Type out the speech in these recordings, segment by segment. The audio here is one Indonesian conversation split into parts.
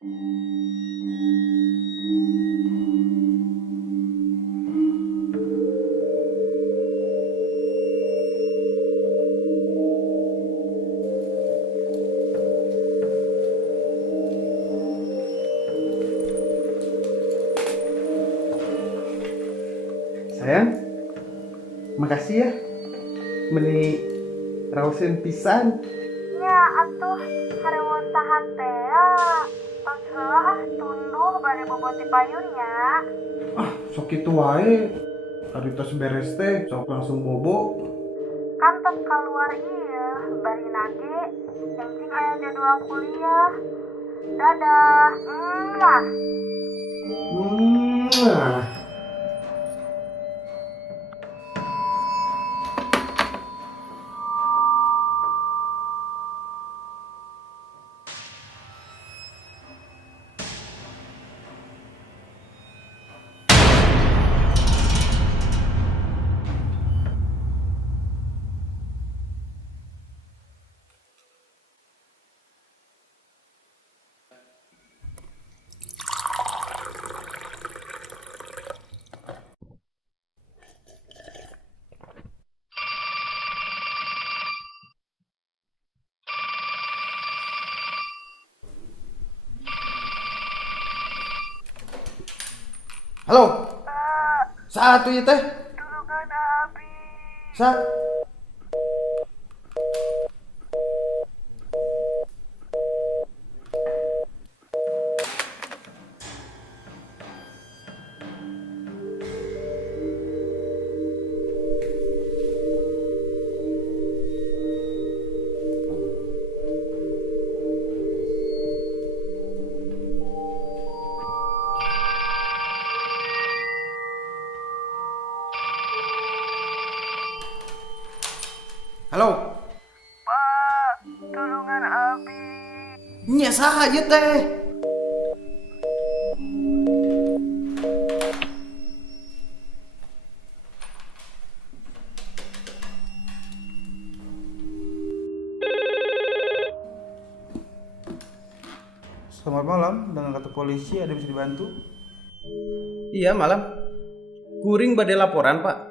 Sayang, makasih ya meni rausin pisan. Ya atuh haremun tahan teh tos heula tunduh bari boboti payunnya. Sok kitu wae. Ari tos beres teh sok langsung bobo. Kan tos keluar ieu bari nage encing aya jadwal kuliah. Dadah. Mwah. Halo. Satu ya teh. Tulungan abi. Sa. Halo. Pak, tulungan abi. Nya saha ieu teh? Selamat malam, dengan kata polisi ada bisa dibantu? Iya malam. Kuring bade laporan pak.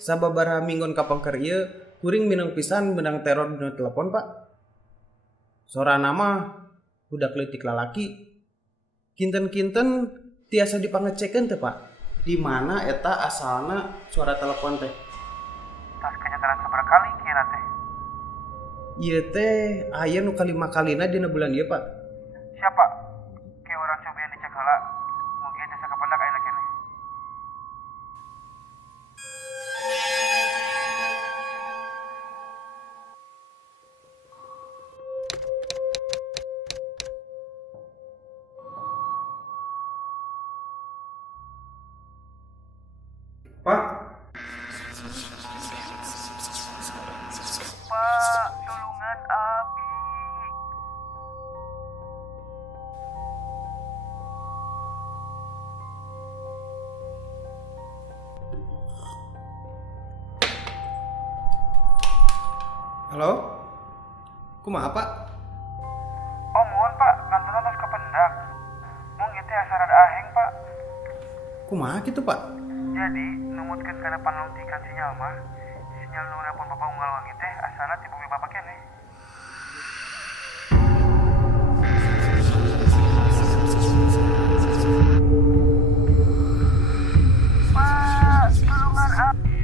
Sababaraha minggon kapang ieu, kuring minang pisan benang teror dina telepon pak. Sora nama budak leutik lalaki. Kinten-kinten tiasa dipangecekeun teh pak. Di mana eta asalna suara telepon teh? Tas kenyataan seberapa kali kira teh? Ieu teh aya nu kalima kalina dina bulan ieu pak. Siapa? Kayak orang coba yang dicek heula. Mungkin desa kependak ayeuna kene. Pak, Pak, tulungan abi. Halo? Kumaha pak? oh mohon pak, kantorna tas kependak. Mung ieu teh asa rada aheng pak. Kumaha kitu pak? Jadi, numutkeun kana panultikan sinyal mah, sinyal nu nelpon bapak unggal wangi teh asana ti bumi bapak keneh. Pak, tulungan abi.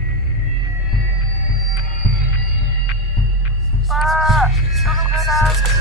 Pak, tulungan abi.